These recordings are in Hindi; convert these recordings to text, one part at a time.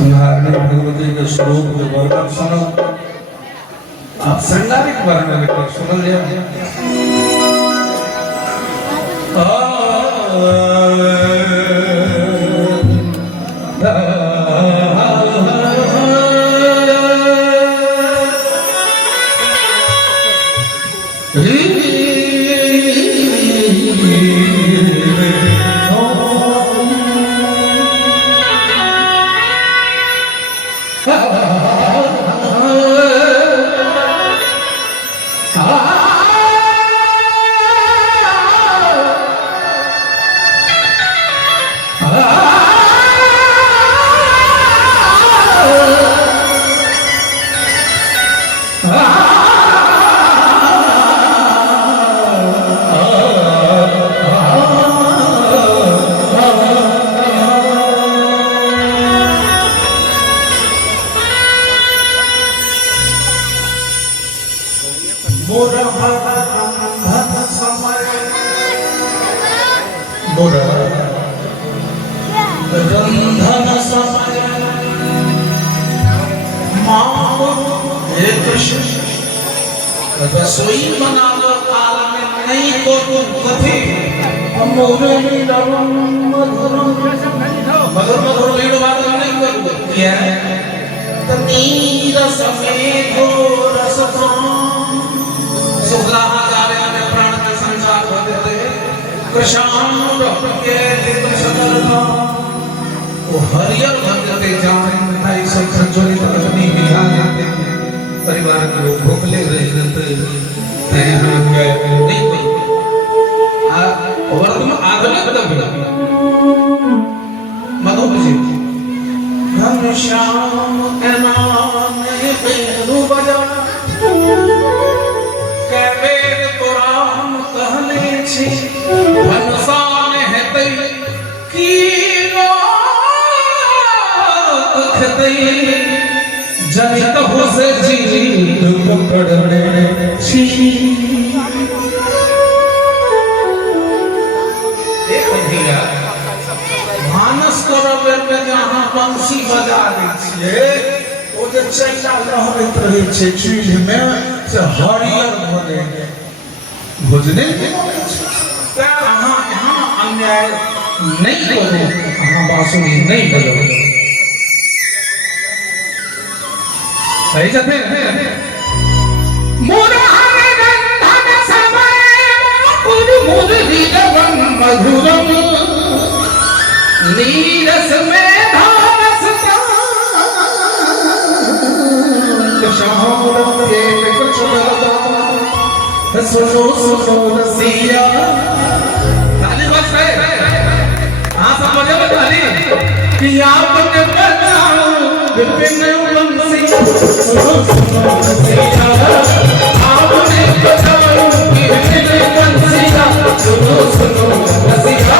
संहारणी भगवती के स्वरूप के वर्णन सुनो। आप संगारिक वर्णन को सुन लिया। रसोई बना लो काल में नहीं तो कथी मधुर मधुर वीड बात नहीं करो क्या तनी रस में हो रस सुखला जावे में प्राण का संसार हो देते कृष्ण के दिल सकल वो हरियर भगते जान ताई सब संजोरी तकनी बिहार जाते परिवार के लोग भूखले रह जाते हैं नहीं कोई वर्तमान आधुनिक मधुबजी घनश्याम के नाम बेरू बजा के वेद पुराण कहले छी घनसान है तई की खतई जनित हो से जीत पकड़ने छी देखो भैया मानस करवे में जहां बंसी बजा दै छियै ओ जे चैला लहरैत रहै छै चूल्ह में से हरियर भ जाइ छै बुझने त अहां यहां अन्याय नहीं करो अहां बांसुरी नहीं बजाओ सही जाते मोरा गंधन समय पुर मुरली रवम मधुरम नीरस में धारस शाम के कुछ सुनो सुनो रसिया ताली बज रहे हां सब बजाओ ताली कि आपने बजाओ विपिन बंसी सुनो सुनो रसिया आपने बजाओ विपिन बंसी सुनो सुनो रसिया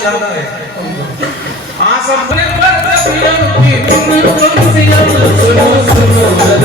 ज्यादा है आ सब ब्रेक पर कभी हम की सुनो सुनो